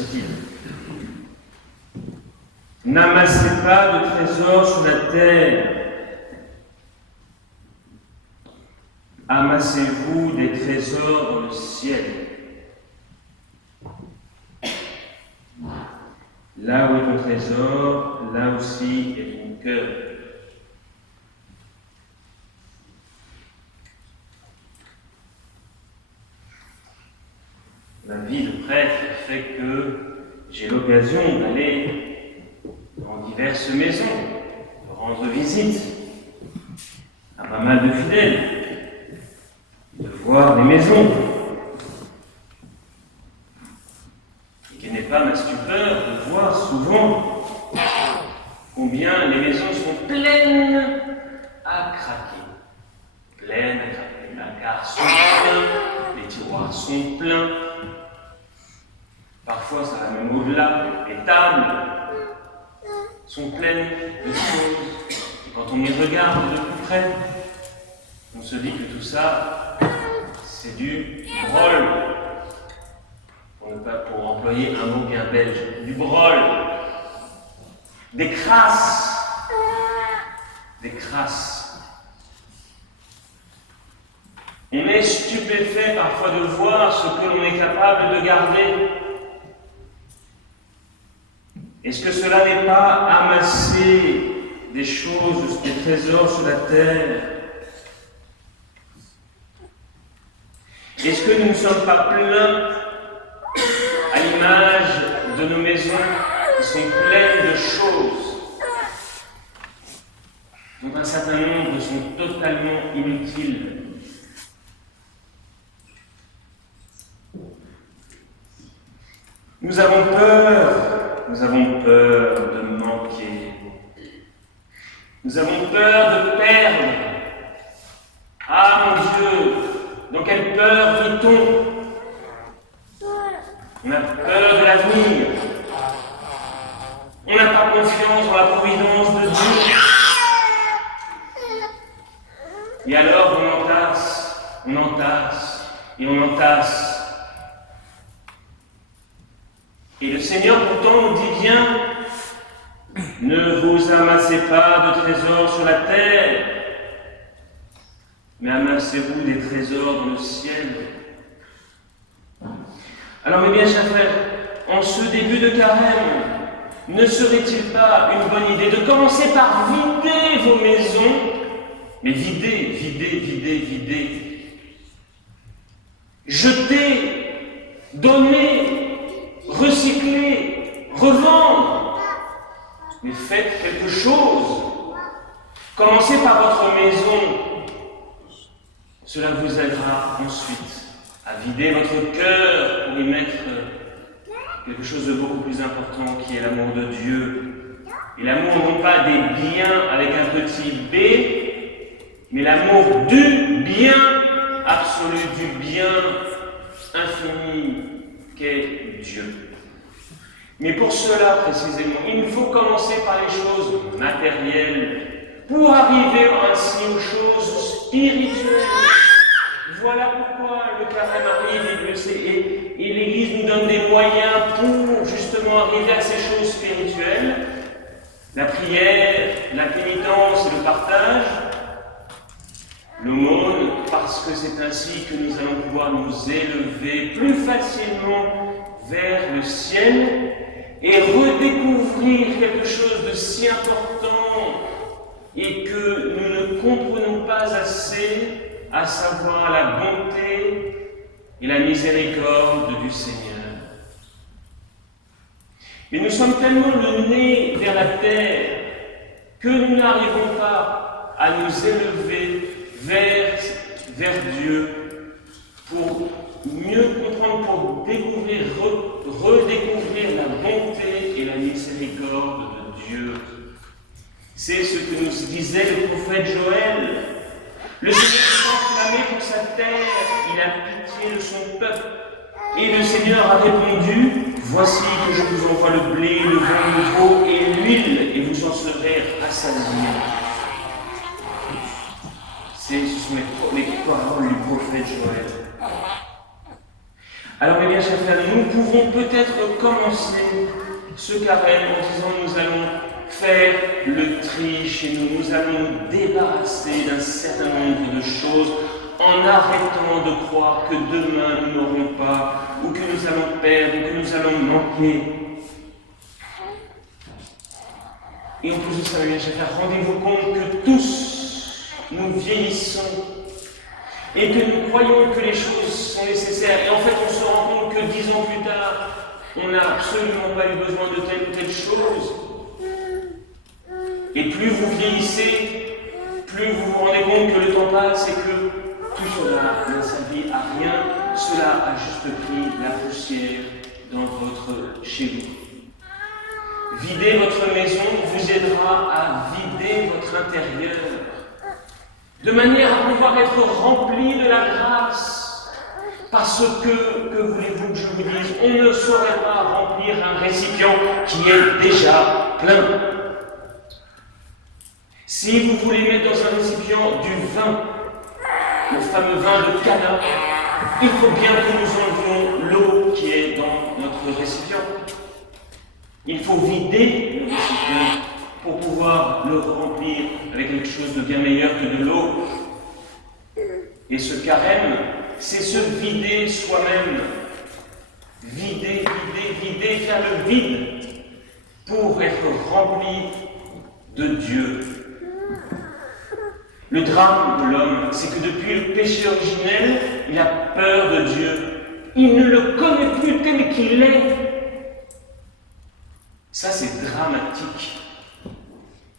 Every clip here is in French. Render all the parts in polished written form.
soit-il. N'amassez pas de trésors sur la terre. Amassez-vous des trésors dans le ciel. Là où est ton trésor, là aussi est ton cœur. La vie de prêtre fait que j'ai l'occasion d'aller dans diverses maisons, de rendre visite à pas mal de fidèles, de voir des maisons. Et qu'il n'est pas ma stupeur de voir souvent combien les maisons sont pleines à craquer. Pleines à craquer. Les cartes sont pleins, les tiroirs sont pleins. Parfois, ça va même au-delà. Les tables sont pleines de choses. Et quand on y regarde de plus près, on se dit que tout ça, c'est du brol. Pour employer un mot bien belge, du brol. Des crasses. Des crasses. On est stupéfait parfois de voir ce que l'on est capable de garder. Est-ce que cela n'est pas amasser des choses, des trésors sur la terre? Est-ce que nous ne sommes pas pleins, à l'image de nos maisons qui sont pleines de choses, dont un certain nombre sont totalement inutiles? Nous avons peur de manquer. Nous avons peur de perdre. Ah mon Dieu, dans quelle peur vit-on? On a peur de l'avenir. On n'a pas confiance dans la providence de Dieu. Et alors on entasse, et on entasse. Et le Seigneur pourtant nous dit bien, ne vous amassez pas de trésors sur la terre, mais amassez-vous des trésors dans le ciel. Alors mes bien chers frères, en ce début de carême, ne serait-il pas une bonne idée de commencer par vider vos maisons, mais vider, jeter, donner, recycler, revendre, mais faites quelque chose. Commencez par votre maison. Cela vous aidera ensuite à vider votre cœur pour y mettre quelque chose de beaucoup plus important qui est l'amour de Dieu. Et l'amour non pas des biens avec un petit b, mais l'amour du bien absolu, du bien infini qu'est Dieu. Mais pour cela, précisément, il faut commencer par les choses matérielles pour arriver ainsi aux choses spirituelles. Voilà pourquoi le carême arrive et l'Église nous donne des moyens pour justement arriver à ces choses spirituelles. La prière, la pénitence et le partage. L'aumône, parce que c'est ainsi que nous allons pouvoir nous élever plus facilement vers le ciel et redécouvrir quelque chose de si important et que nous ne comprenons pas assez, à savoir la bonté et la miséricorde du Seigneur. Mais nous sommes tellement le nez vers la terre que nous n'arrivons pas à nous élever vers Dieu pour mieux comprendre, pour découvrir, redécouvrir la bonté et la miséricorde de Dieu. C'est ce que nous disait le prophète Joël. Le Seigneur s'est enflammé pour sa terre, il a pitié de son peuple. Et le Seigneur a répondu, voici que je vous envoie le blé, le vin nouveau et l'huile, et vous en serez rassasiés. Ce sont les paroles du prophète Joël. Alors, mes bien chers frères, nous pouvons peut-être commencer ce carême en disant nous allons faire le tri chez nous, nous allons nous débarrasser d'un certain nombre de choses en arrêtant de croire que demain nous n'aurons pas, ou que nous allons perdre, ou que nous allons manquer. Et en plus de ça, mes chers frères, rendez-vous compte que tous nous vieillissons et que nous croyons que les choses sont nécessaires. Et en fait, on se rend compte que 10 ans plus tard, on n'a absolument pas eu besoin de telle ou telle chose. Et plus vous vieillissez, plus vous vous rendez compte que le temps passe et que tout cela n'a servi à rien. Cela a juste pris la poussière dans votre chez vous. Vider votre maison vous aidera à vider votre intérieur, de manière à pouvoir être rempli de la grâce. Parce que voulez-vous que je vous dise, on ne saurait pas remplir un récipient qui est déjà plein. Si vous voulez mettre dans un récipient du vin, le fameux vin de Cana, il faut bien que nous enlevions l'eau qui est dans notre récipient. Il faut vider le récipient pour pouvoir le remplir avec quelque chose de bien meilleur que de l'eau. Et ce carême, c'est se vider soi-même. Vider, faire le vide pour être rempli de Dieu. Le drame de l'homme, c'est que depuis le péché originel, il a peur de Dieu. Il ne le connaît plus tel qu'il est. Ça, c'est dramatique.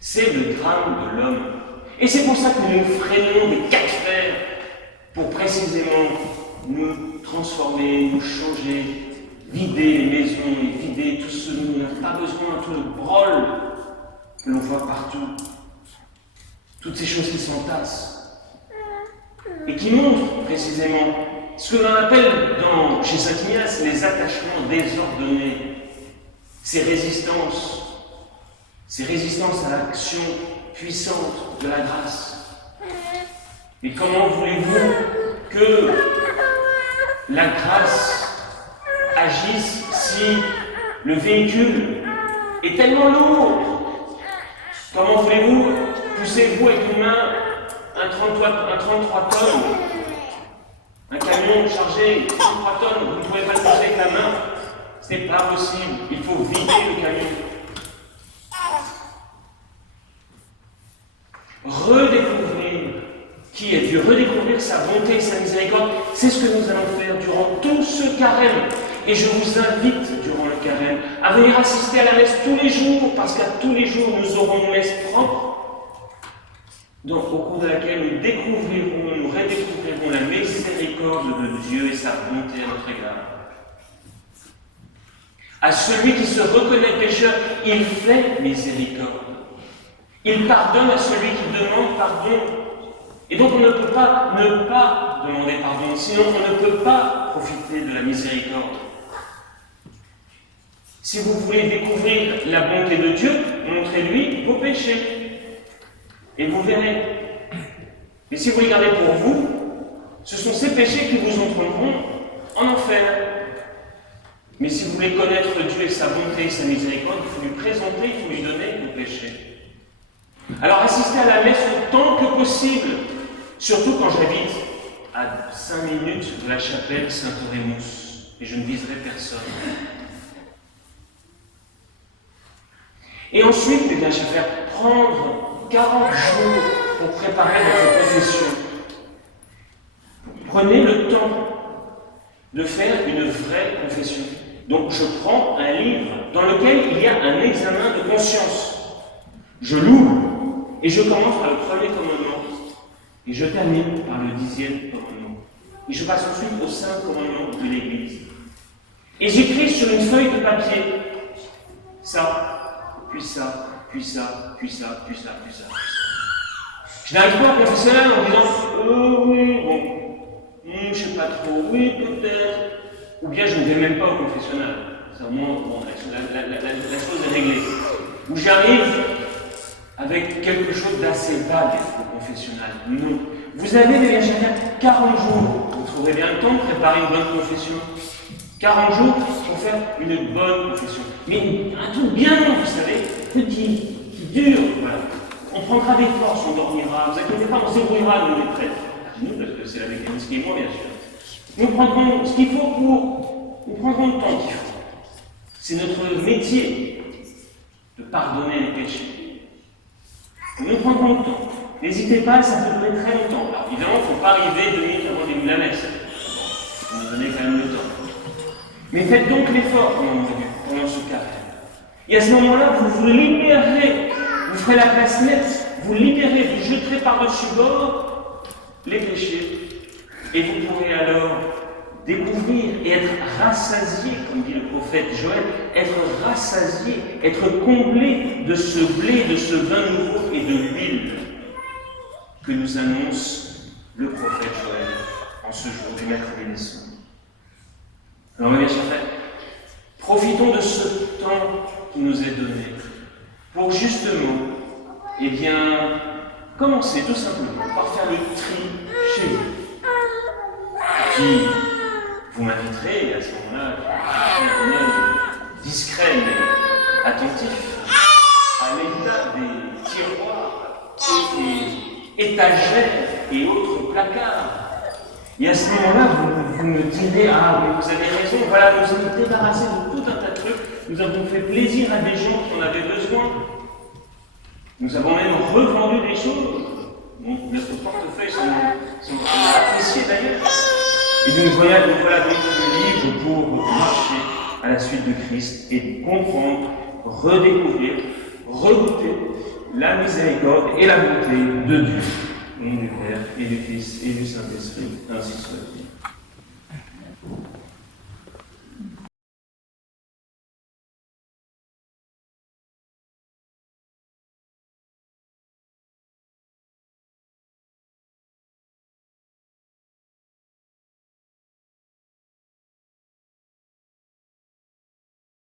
C'est le drame de l'homme. Et c'est pour ça que nous freinons des quatre fers pour précisément nous transformer, nous changer, vider les maisons et vider tout ce nous n'avons pas besoin, tout le brol que l'on voit partout. Toutes ces choses qui s'entassent et qui montrent précisément ce que l'on appelle chez saint Ignace les attachements désordonnés, ces résistances à l'action puissante de la grâce. Mais comment voulez-vous que la grâce agisse si le véhicule est tellement lourd? Comment voulez-vous poussez-vous avec une main un 33 tonnes, un camion chargé 33 tonnes, vous ne pouvez pas le pousser avec la main? Ce n'est pas possible, il faut vider le camion. Redécouvrir qui est Dieu, redécouvrir sa bonté et sa miséricorde, c'est ce que nous allons faire durant tout ce carême. Et je vous invite, durant le carême, à venir assister à la messe tous les jours, parce qu'à tous les jours, nous aurons une messe propre, donc, au cours de laquelle nous redécouvrirons la miséricorde de Dieu et sa bonté à notre égard. À celui qui se reconnaît pécheur, il fait miséricorde. Il pardonne à celui qui demande pardon. Et donc on ne peut pas ne pas demander pardon, sinon on ne peut pas profiter de la miséricorde. Si vous voulez découvrir la bonté de Dieu, montrez-lui vos péchés. Et vous verrez. Mais si vous les gardez pour vous, ce sont ces péchés qui vous entraîneront en enfer. Mais si vous voulez connaître Dieu et sa bonté et sa miséricorde, il faut lui présenter, il faut lui donner vos péchés. Alors assistez à la messe autant que possible, surtout quand j'habite à 5 minutes de la chapelle Saint-Aurémus, et je ne viserai personne. Et ensuite, mes bien chers frères, prendre 40 jours pour préparer votre confession. Prenez le temps de faire une vraie confession. Donc je prends un livre dans lequel il y a un examen de conscience. Je l'ouvre et je commence par le premier commandement et je termine par le 10e commandement. Et je passe ensuite aux 5 commandements de l'Église. Et j'écris sur une feuille de papier ça, puis ça, puis ça, puis ça, puis ça, puis ça. Je n'arrive pas au confessionnal en disant oui, bon, je sais pas trop, oui, peut-être. Ou bien je ne vais même pas au confessionnal. C'est au moins, bon, la chose est réglée. Ou j'arrive avec quelque chose d'assez vague au confessionnal. Non. Vous avez, mes chers frères, 40 jours. Vous trouverez bien le temps de préparer une bonne confession. 40 jours pour faire faire une bonne confession. Mais un truc bien long, vous savez, un truc qui dure, voilà. On prendra des forces, on dormira, ne vous inquiétez pas, on se débrouillera, nous les prêtres. Nous, parce que c'est la mécanisme qui est moi, bien sûr. Nous prendrons ce qu'il faut nous prendrons le temps qu'il faut. C'est notre métier de pardonner les péchés. Nous prendrons le temps. N'hésitez pas, ça peut durer très longtemps. Alors évidemment, il ne faut pas arriver 2 minutes avant début de la messe. Vous nous donnez quand même le temps. Mais faites donc l'effort pendant ce carême. Et à ce moment-là, vous vous libérez, vous ferez la place nette, vous libérez, vous jeterez par-dessus bord les péchés, et vous pourrez alors découvrir et être rassasié, comme dit le prophète Joël, être rassasié, être comblé de ce blé, de ce vin nouveau et de l'huile que nous annonce le prophète Joël en ce jour du mercredi des Sceaux. Alors, mes chers frères, profitons de ce temps qui nous est donné pour justement, eh bien, commencer tout simplement par faire le tri chez vous. Puis, vous m'inviterez, et à ce moment-là, je vais un œil discret mais attentif à l'état des tiroirs et étagères et autres placards. Et à ce moment-là, vous me direz, ah, mais vous avez raison, voilà, nous sommes débarrassés de tout un tas de trucs, nous avons fait plaisir à des gens qui en avaient besoin. Nous avons même revendu des choses. Notre portefeuille sont appréciés d'ailleurs. Et nous voilà donc libres pour marcher à la suite de Christ et comprendre, redécouvrir, regoûter la miséricorde et la bonté de Dieu. Au nom du Père et du Fils et du Saint-Esprit, ainsi soit-il.